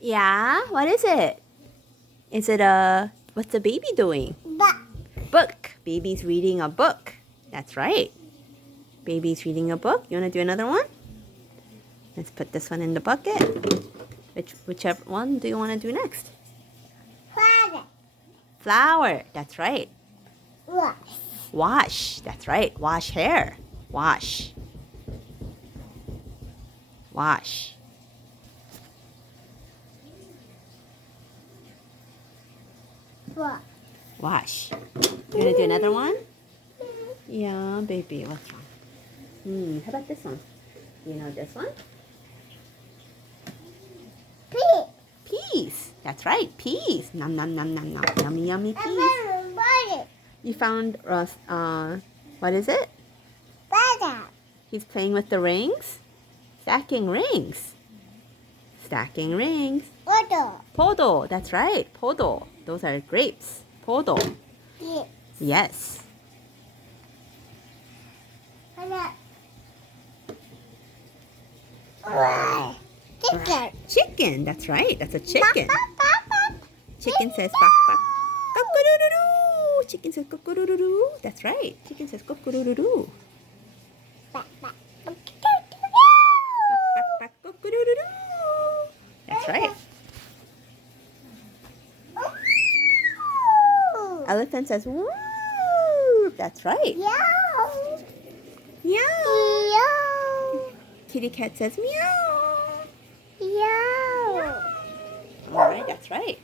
Yeah, what is it? Is it what's the baby doing? But Book. Baby's reading a book. That's right. Baby's reading a book. You want to do another one? Let's put this one in the bucket. Whichever one do you want to do next? father Flower. That's right. was Wash. That's right. Wash hair. Wash. Wash. was Wash. You want to do another one? Yeah, baby. What's wrong? How about this one? You know this one? pig. Peas. That's right. Peas. Nom nom nom nom nom. Yummy yummy peas. Everybody, You found what is it? father, He's playing with the rings. Stacking rings. Stacking rings. auto, Podo. That's right. Podo. Those are grapes. Podo. yes, Yes. father. Why? Chicken. Chicken. That's right. That's a chicken. Papa. Chicken says bak bak. Cock-a-doodle-doo. Chicken says cock-a-doodle-doo. That's right. Chicken says cock-a-doodle-doo. Bak bak cock-a-doodle-doo. That's right. Elephant says woo. That's right. Meow. Meow. Meow. Kitty cat says meow. Meow. All right. That's right.